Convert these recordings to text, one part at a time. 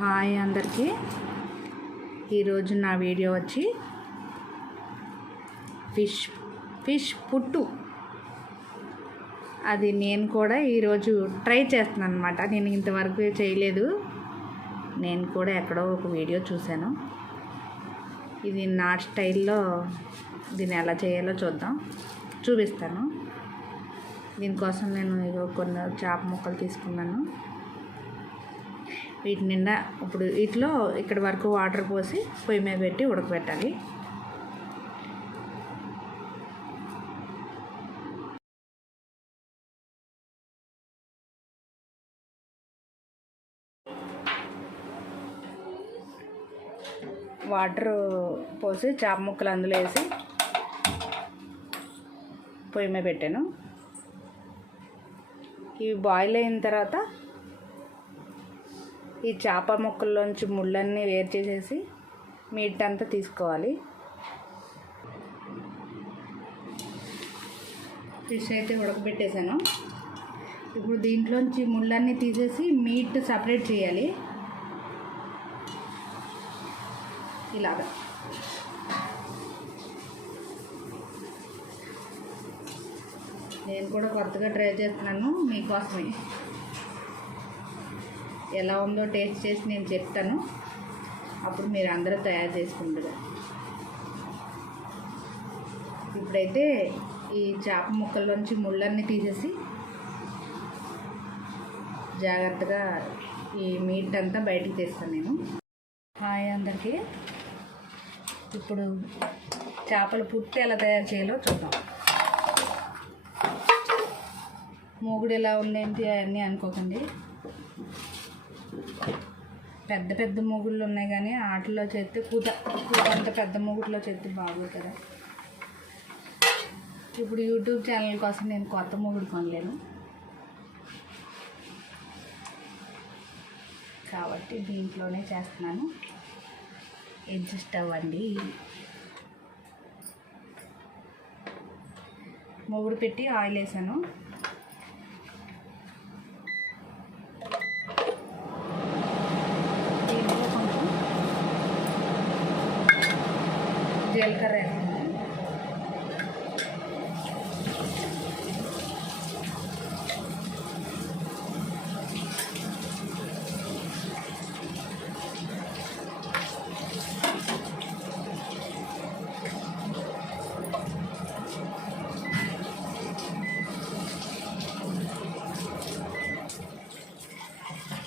Hi అందరికీ. ఈరోజు నా వీడియో వచ్చి ఫిష్ పుట్టు. అది నేను కూడా ఈరోజు ట్రై చేస్తున్నాను అనమాట. నేను ఇంతవరకు చేయలేదు. నేను కూడా ఎక్కడో ఒక వీడియో చూశాను. ఇది నా స్టైల్లో దీన్ని ఎలా చేయాలో చూపిస్తాను. దీనికోసం నేను కొన్ని చేప ముక్కలు తీసుకున్నాను. వీటి నిండా ఇప్పుడు వీటిలో ఇక్కడ వరకు వాటర్ పోసి పొయ్యి మీద పెట్టి ఉడకబెట్టాలి. వాటర్ పోసి చేప ముక్కలు అందులో వేసి పొయ్యి మీద పెట్టాను. ఇవి బాయిల్ అయిన తర్వాత ఈ చేప ముక్కల్లోంచి ముళ్ళన్నీ వేరు చేసేసి మీట్ అంతా తీసుకోవాలి. ఫిష్ అయితే ఉడకబెట్టేశాను. ఇప్పుడు దీంట్లోంచి ముళ్ళన్నీ తీసేసి మీట్ సపరేట్ చేయాలి. ఇలాగా నేను కూడా కొత్తగా ట్రై చేస్తున్నాను మీకోసమే. ఎలా ఉందో టేస్ట్ చేసి నేను చెప్తాను. అప్పుడు మీరు అందరూ తయారు చేసుకుంటారు. ఇప్పుడైతే ఈ చేప ముక్కల్లోంచి ముళ్ళన్నీ తీసేసి జాగ్రత్తగా ఈ మీట్ అంతా బయటికి తీస్తాను నేను. హాయ్ అందరికీ. ఇప్పుడు చేపల పుట్టు ఎలా తయారు చేయాలో చూద్దాం. మూగుడు ఎలా ఉందేంటి అవన్నీ అనుకోకండి. పెద్ద పెద్ద మూగుళ్ళు ఉన్నాయి, కానీ వాటిలో చేస్తే కూత అంత పెద్ద మూగుడులో చేస్తే బాగోదు కదా. ఇప్పుడు యూట్యూబ్ ఛానల్ కోసం నేను కొత్త మూగుడు కొనలేను కాబట్టి దీంట్లోనే చేస్తున్నాను. అడ్జస్ట్ అవ్వండి. మూగుడు పెట్టి ఆయిల్ వేసాను. జీలకర్ర వేస్తాను.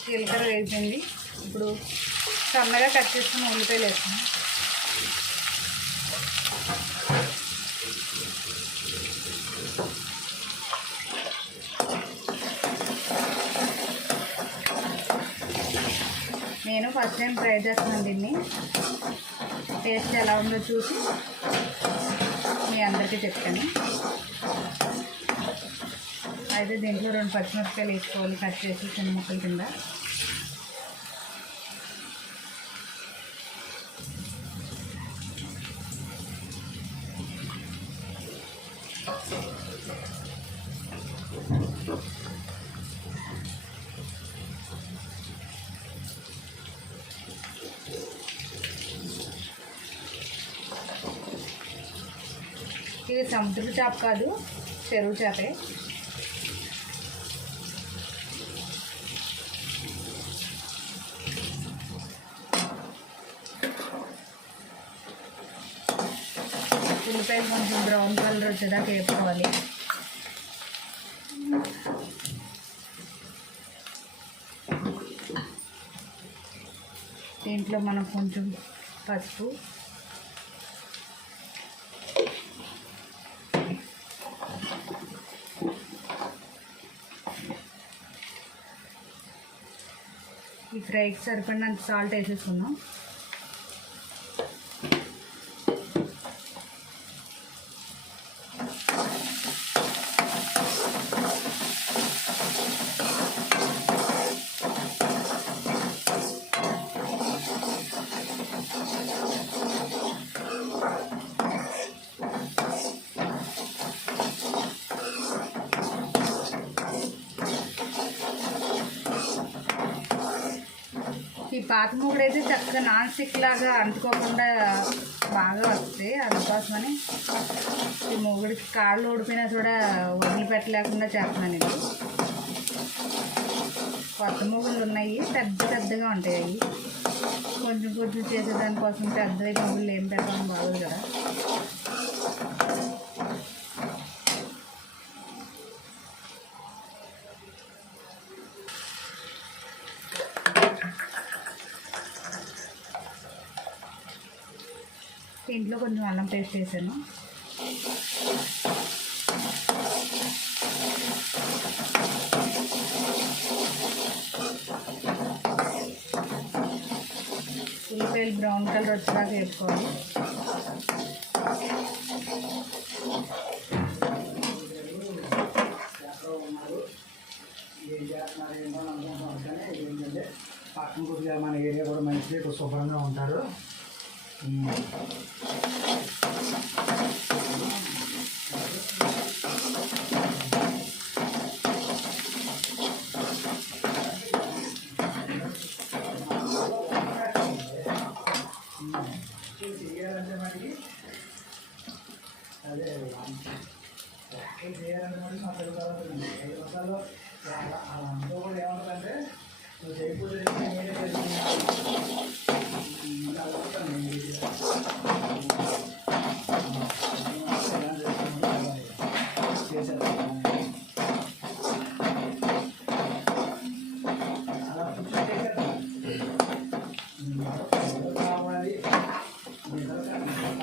జీలకర్ర వేసింది. ఇప్పుడు సన్నగా కట్ చేసుకుని ఉల్లిపాయలు వేస్తాను. నేను ఫస్ట్ టైం ట్రై చేస్తున్నాను దీన్ని. టేస్ట్ ఎలా ఉందో చూసి మీ అందరికీ చెప్తాను. అయితే దీంట్లో 2 పచ్చిమిరపకాయలు వేసుకోవాలి, కట్ చేసి చిన్న ముక్కల కింద. ఇది సముద్ర చేప కాదు, చెరువు చేపే. ఉల్లిపాయలు కొంచెం బ్రౌన్ కలర్ వచ్చేదాకా వేసుకోవాలి. దీంట్లో మనం కొంచెం పసుపు, ఈ ఫ్రైకి సరిపడినంత సాల్ట్ వేసేసుకున్నాం. ఈ పాత మూగుడు అయితే చక్కగా నాన్ స్టిక్ లాగా అంటుకోకుండా బాగా వస్తాయి. అందుకోసమని ఈ మూగుడికి కాళ్ళు ఊడిపోయినా కూడా వదిలిపెట్టలేకుండా చేస్తున్నాను. ఇది కొత్త మూగుళ్ళు ఉన్నాయి, పెద్దగా ఉంటాయి. అవి కొంచెం చేసేదానికోసం పెద్ద మూగుళ్ళు ఏం పెట్టడం బాగోదు కదా. ఇంట్లో కొంచెం అల్లం పేస్ట్ వేసాను. ఉల్లిపాయలు బ్రౌన్ కలర్ వచ్చేదాకా వేసుకోవాలి. పక్కన కొద్దిగా మన ఏరియా కూడా మంచిగా శుభ్రంగా ఉంటారు. చేయాలంటే మనకి అదే చేయాలంటే మనకి మా తెలుగు 5 నిమిషాల్లో అందులో కూడా ఏమంటుందంటే నువ్వు చేయకపోతే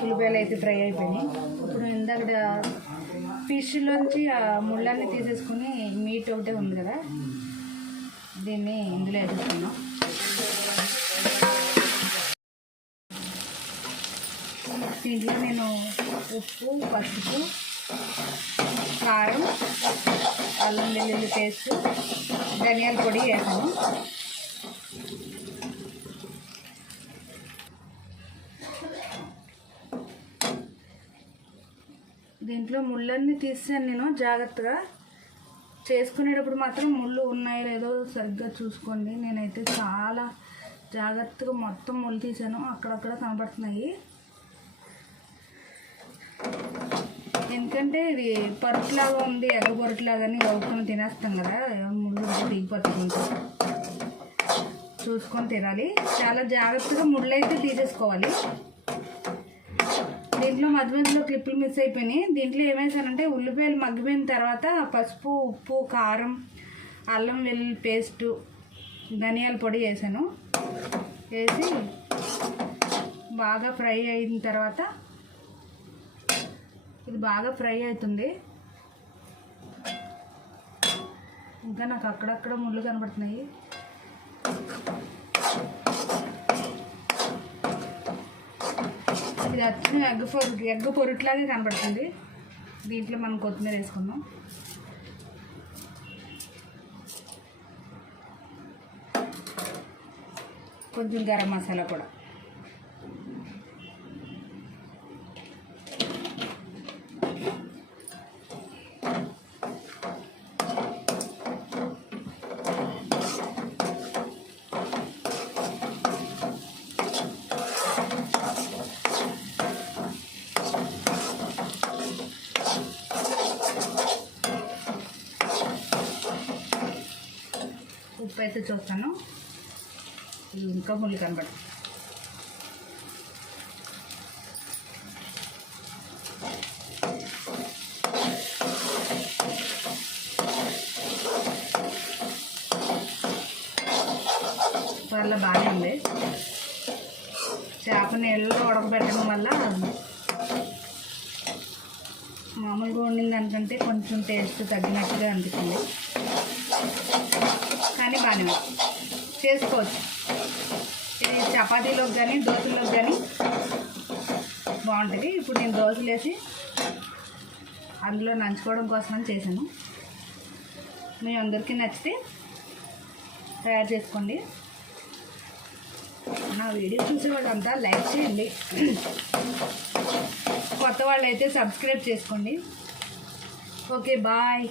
ఉల్లిపాయలు అయితే ఫ్రై అయిపోయినాయి. ఇప్పుడు ఇందాక ఫిష్లోంచి ఆ ముళ్ళన్నీ తీసేసుకుని మీట్ ఒకటే ఉంది కదా, దీన్ని ఇందులో వేసేసుకున్నాం. దీంట్లో నేను ఉప్పు, పసుపు, కారం, అల్లం వెల్లుల్లి పేస్ట్, ధనియాల పొడి వేసాను. దీంట్లో ముళ్ళన్నీ తీసాను నేను జాగ్రత్తగా. చేసుకునేటప్పుడు మాత్రం ముళ్ళు ఉన్నాయో లేదో సరిగ్గా చూసుకోండి. నేనైతే చాలా జాగ్రత్తగా మొత్తం ముళ్ళు తీసాను, అక్కడక్కడ కనబడుతున్నాయి. ఎందుకంటే ఇది పరుపులాగా ఉంది, ఎర్ర పొరుట్లాగాని గౌకొని తినేస్తాం కదా, ముళ్ళు దిగిపోతుంది. చూసుకొని తినాలి. చాలా జాగ్రత్తగా ముళ్ళు అయితే తీసేసుకోవాలి. దీంట్లో మధ్యలో క్లిప్పులు మిస్ అయిపోయినాయి. దీంట్లో ఏమేసానంటే ఉల్లిపాయలు మగ్గిపోయిన తర్వాత పసుపు, ఉప్పు, కారం, అల్లం వెల్లుల్లి పేస్టు, ధనియాల పొడి వేసాను. వేసి బాగా ఫ్రై అయిన తర్వాత ఇది బాగా ఫ్రై అవుతుంది. ఇంకా నాకు అక్కడక్కడ ముళ్ళు కనబడుతున్నాయి. ఇది వచ్చిన ఎగ్ పొరుట్లాగే కనబడుతుంది. దీంట్లో మనం కొత్తిమీర వేసుకుందాం. కొంచెం గరం మసాలా కూడా. ఉప్పు అయితే చూస్తాను, ఇంకా ముళ్ళు కనబడుతుంది. వల్ల బాగానే ఉంది. చేప నీళ్ళలో ఉడకబెట్టడం వల్ల మామూలుగా వండిన దానికంటే కొంచెం టేస్ట్ తగ్గినట్టుగా అనిపిస్తుంది. కానీ బాగానే చేసుకోవచ్చు. ఇది చపాతీలోకి కానీ దోశలోకి కానీ బాగుంటుంది. ఇప్పుడు నేను దోశలు వేసి అందులో నంచుకోవడం కోసమని చేశాను. మీ అందరికీ నచ్చితే తయారు చేసుకోండి. నా వీడియో చూసే వాళ్ళంతా లైక్ చేయండి. కొత్త వాళ్ళు అయితే సబ్స్క్రైబ్ చేసుకోండి. Okay, bye.